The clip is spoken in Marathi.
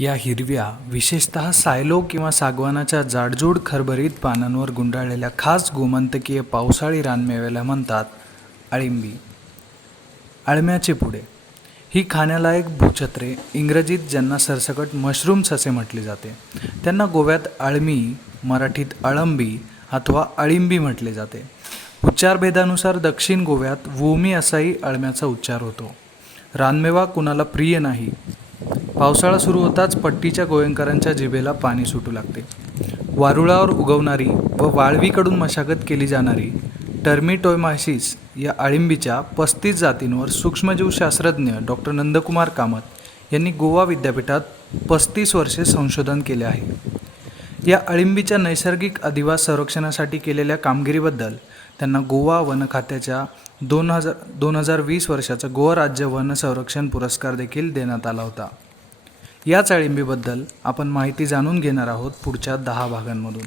या हिरव्या, विशेषतः सायलो किंवा सागवानाच्या जाडजूड खरबरीत पानांवर गुंडाळलेल्या खास गोमंतकीय पावसाळी रानमेव्याला म्हणतात अळिंबी. अळम्याचे पुढे ही खाण्यालायक भूछत्रे, इंग्रजीत ज्यांना सरसकट मशरूम्स असे म्हटले जाते, त्यांना गोव्यात अळमी, मराठीत अळंबी अथवा अळिंबी म्हटले जाते. उच्चारभेदानुसार दक्षिण गोव्यात वोमी असाही अळम्याचा उच्चार होतो. रानमेवा कुणाला प्रिय नाही. पावसाळा सुरू होताच पट्टीच्या गोयंकरांच्या जिभेला पाणी सुटू लागते. वारुळावर उगवणारी व वाळवीकडून मशागत केली जाणारी टर्मिटोमायसिस या अळिंबीच्या 35 जातींवर सूक्ष्मजीवशास्त्रज्ञ डॉक्टर नंदकुमार कामत यांनी गोवा विद्यापीठात 35 वर्षे संशोधन केले आहे. या अळिंबीच्या नैसर्गिक अधिवास संरक्षणासाठी केलेल्या कामगिरीबद्दल त्यांना गोवा वन खात्याच्या 2020 वर्षाचा गोवा राज्य वन संरक्षण पुरस्कार देखील देण्यात आला होता. याच अळिंबीबद्दल आपण माहिती जाणून घेणार आहोत पुढच्या 10 भागांमधून.